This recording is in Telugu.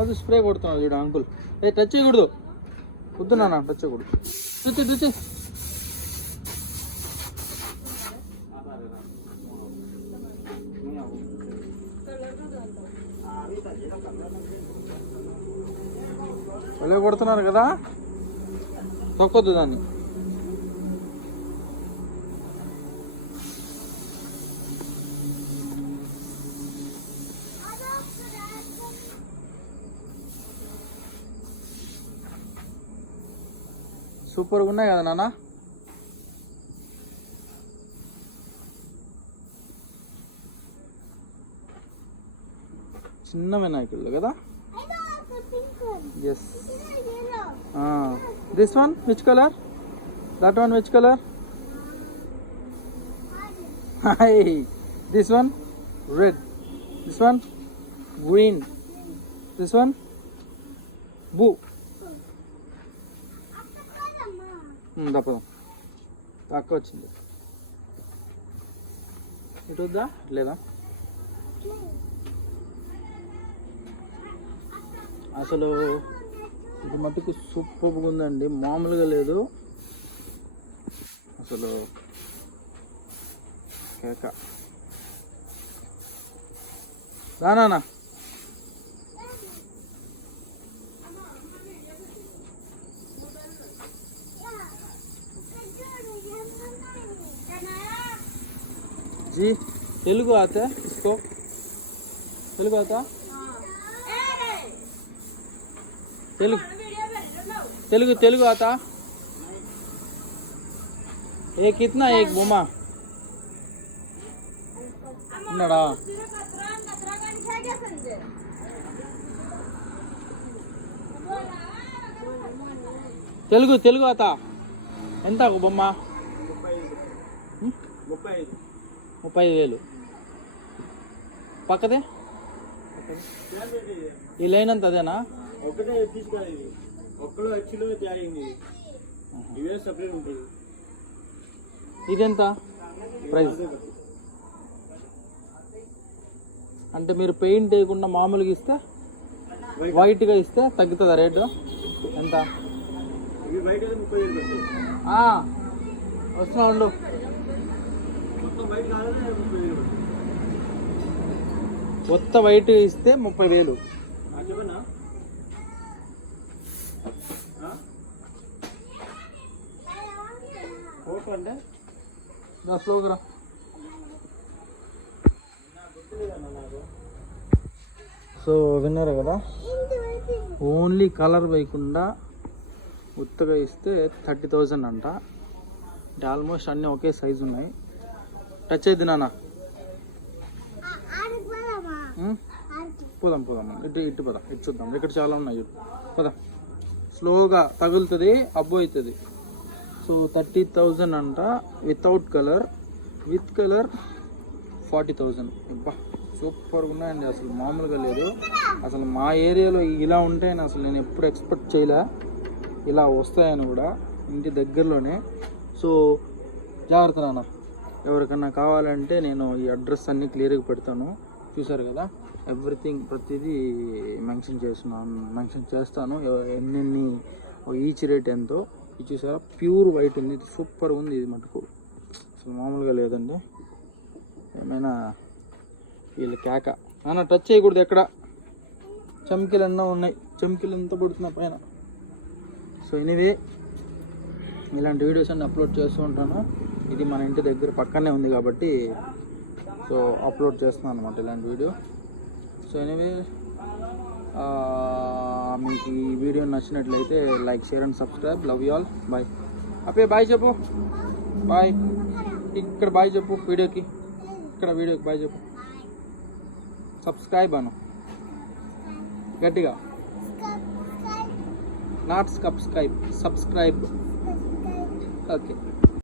అది స్ప్రే కొడుతున్నాడు చూడు అంకుల్ ఏ టచ్ చేయకూడదు. వద్దు నాన్న టచ్ చేయకూడదు. టచ్ టచ్ వెళ్ళ కొడుతున్నారు కదా? తొక్కొద్దు దాన్ని. సూపర్గా ఉన్నాయి కదా నాన్న? చిన్న వినాయకుళ్ళు కదా? Yes this one which colour that one which colour hi this one red this one green this one బూ తప్పదు. తక్కువ వచ్చింది ఇటు వద్దా? లేదా? అసలు ఇది మటుకు సూపర్గా ఉందండి. మామూలుగా లేదు. అసలు కేక. రానా जी तेलुगु आता है इसको तेलुगु आता तेलुगु तेलुगु तेलुगु आता ये कितना एक बोमा ఉన్నాడా తెలుగు తెలుగు అత ఎంత ఒక బొమ్మ ఉం? ముప్పై ఐదు వేలు పక్కదే? ఈ లైన్ అంత అదేనా? ఒకటే తీసుకోవాలి ఇది. ఒక్కలో వచ్చిలో తయారైంది ఇవే సపరేట్ ఉంటుంది. ఇదెంత? ప్రైస్. అంటే మీరు పెయింట్ వేయకుండా మామూలుగా ఇస్తే వైట్గా ఇస్తే తగ్గుతుందా రేటు? ఎంత? ముప్పై వస్తున్నా ఉండు మొత్తం బయట కావాలంటే ముప్పై వేలు పడతాయి కొత్త వైట్ ఇస్తే ముప్పై వేలు. అంటే? రా. సో విన్నారు కదా? ఓన్లీ కలర్ వేయకుండా ఉత్తగా ఇస్తే థర్టీ థౌజండ్ అంట. అంటే ఆల్మోస్ట్ అన్నీ ఒకే సైజు ఉన్నాయి. టచ్ అయింది నాన్న? పోదాం పోదాం. ఇటు ఇటు పదాం. ఇటు చూద్దాం. ఇక్కడ చాలా ఉన్నాయి ఇటు పదాం. స్లోగా తగులుతుంది అబ్బో అవుతుంది. సో థర్టీ థౌజండ్ అంట without colour. With colour forty thousand. అబ్బా సూపర్గా ఉన్నాయండి. అసలు మామూలుగా లేదు. అసలు మా ఏరియాలో ఇలా ఉంటాయని అసలు నేను ఎప్పుడు ఎక్స్పెక్ట్ చేయలే. ఇలా వస్తాయని కూడా ఇంటి దగ్గరలోనే. సో జాగ్రత్త నాన్న. ఎవరికన్నా కావాలంటే నేను ఈ అడ్రస్ అన్నీ క్లియర్గా పెడతాను. చూసారు కదా? ఎవ్రీథింగ్ ప్రతిదీ మెన్షన్ చేస్తున్నాను మెన్షన్ చేస్తాను. ఎవ- ఎన్నెన్ని ఈచ్ రేట్ ఎంతో. ఇది చూసారా? ప్యూర్ వైట్ ఉంది. సూపర్ ఉంది ఇది మటుకు. అసలు మామూలుగా లేదండి. ఏమైనా వీళ్ళ కేక. నాన్న టచ్ చేయకూడదు ఎక్కడ? చమ్కీలు అన్నా ఉన్నాయి. చమ్కీలు ఎంత పడుతున్నా పైన. సో ఎనీవే ఇలాంటి వీడియోస్ అన్ని అప్లోడ్ చేస్తూ ఉంటాను. ఇది మన ఇంటి దగ్గర పక్కనే ఉంది కాబట్టి సో అప్లోడ్ చేస్తున్నాను అనమాట ఇలాంటి వీడియో సో ఎనీవే మీకు ఈ వీడియో నచ్చినట్లయితే like share and subscribe love you all bye అప్పే bye చెప్పు. బాయ్ ఇక్కడ బాయ్ చెప్పు వీడియోకి ఇక్కడ వీడియోకి బాయ్ చెప్పు. సబ్స్క్రైబ్ అను. గట్టిగా. Not subscribe subscribe okay